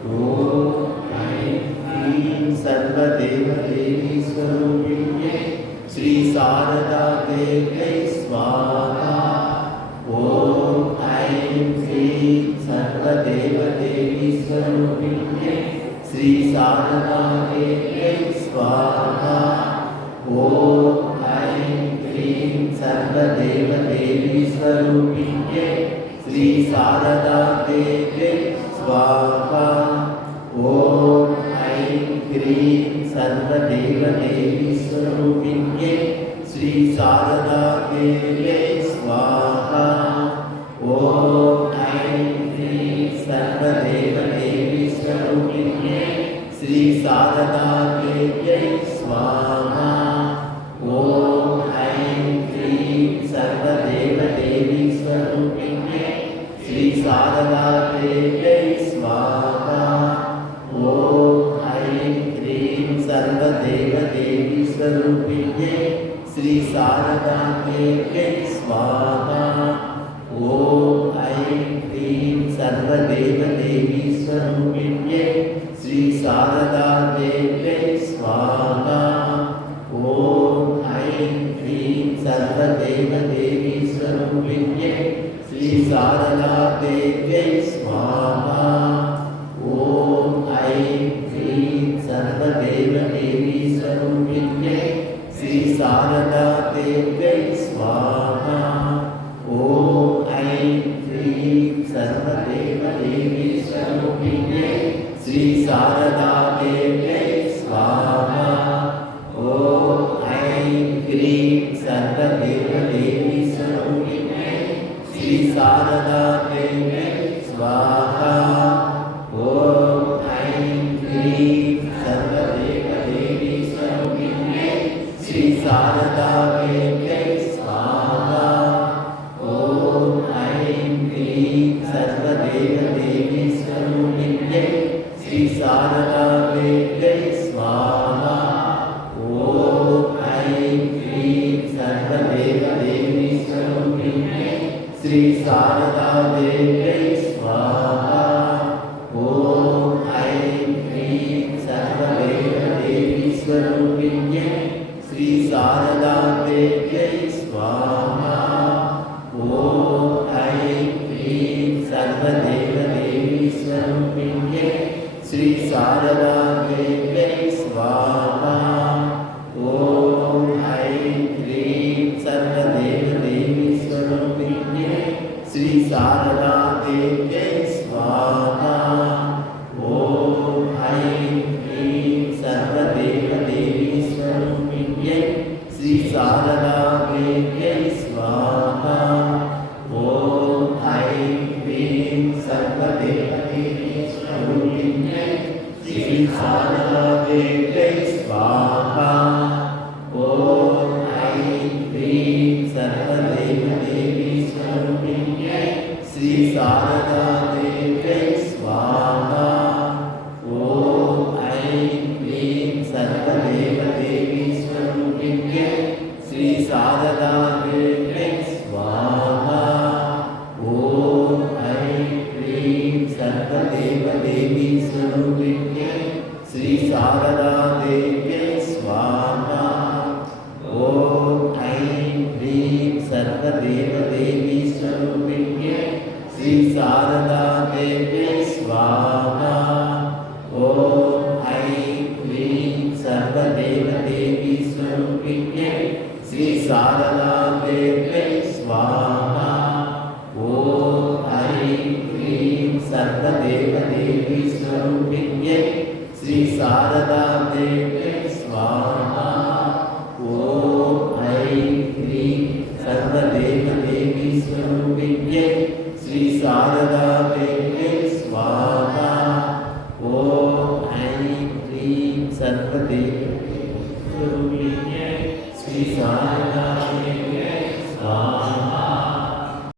ॐ ऐं ह्रीं सर्वदेवदेवी स्वरूपिण्ये श्री शारदा देव्यै स्वाहा। ॐ ऐं ह्रीं सर्वदेवदेवी स्वरूपिण्ये श्री शारदा देव्यै स्वाहा। ॐ ऐं ह्रीं सर्वदेवदेवी स्वरूपिण्ये श्री शारदा देव्यै स्वाहा। ॐ ऐं ह्रीं सर्वदेवदेवी स्वरूपिण्ये श्री शारदा देव्यै स्वाहा। ॐ ऐं ह्रीं सर्वदेवदेवी स्वरूपिण्ये श्री शारदा देव्यै स्वाहा। ॐ ऐं ह्रीं सर्वदेवदेवी स्वरूपिण्ये श्री शारदा देव्यै स्वाहा। ॐ ऐं ह्रीं सर्वदेवदेवी स्वरूपिण्ये श्री शारदा देव्यै स्वाहा। ॐ ऐं ह्रीं सर्वदेवदेवी स्वरूपिण्ये श्री शारदा देव्यै स्वाहा। ॐ ऐं ह्रीं सर्वदेवदेवी स्वरूपिण्ये श्री शारदा देव्यै स्वाहा। ॐ ऐं ह्रीं सर्वदेवदेवी स्वरूपिण्ये श्री शारदा देव्यै स्वाहा। ॐ ऐं ह्रीं सर्वदेवदेवी स्वरूपिण्ये श्री शारदा देव्यै स्वाहा। ॐ ऐं ह्रीं सर्वदेवदेवी स्वरूपिण्ये श्री शारदा देव्यै स्वाहा। ॐ ऐं ह्रीं सर्वदेवदेवी स्वरूपिण्ये श्री शारदा देव्यै स्वाहा। ॐ ऐं ह्रीं सर्वदेवदेवी स्वरूपिण्ये श्री शारदा देव्यै स्वाहा। ॐ ऐं ह्रीं सर्वदेवदेवी स्वरूपिण्ये श्री शारदा देव्यै स्वाहा। ॐ ऐं ह्रीं सर्वदेवदेवी स्वरूपिण्ये श्री शारदा देव्यै स्वाहा। ॐ ऐं ह्रीं सर्वदेवदेवी स्वरूपिण्ये श्री शारदा देव्यै स्वाहा। ॐ ऐं ह्रीं सर्वदेवदेवी स्वरूपिण्ये श्री शारदा देव्यै स्वाहा। ॐ ऐं ह्रीं सर्वदेवदेवी स्वरूपिण्ये श्री शारदा देव्यै स्वाहा। ॐ ऐं ह्रीं सर्वदेवदेवी स्वरूपिण्ये श्री शारदा देव्यै स्वाहा। ॐ ऐं ह्रीं सर्वदेवदेवी स्वरूपिण्ये श्री शारदा देव्यै स्वाहा। ॐ ऐं ह्रीं सर्वदेवदेवी स्वरूपिण्ये श्री शारदा देव्यै स्वाहा। ॐ ऐं ह्रीं सर्वदेवदेवी स्वरूपिण्ये श्री शारदा देव्यै स्वाहा। ॐ ऐं ह्रीं सर्वदेवदेवी स्वरूपिण्ये श्री शारदा देव्यै स्वाहा। ॐ ऐं ह्रीं सर्वदेवदेवी स्वरूपिण्ये श्री शारदा देव्यै स्वाहा। ॐ ऐं ह्रीं सर्वदेवदेवी स्वरूपिण्ये श्री शारदा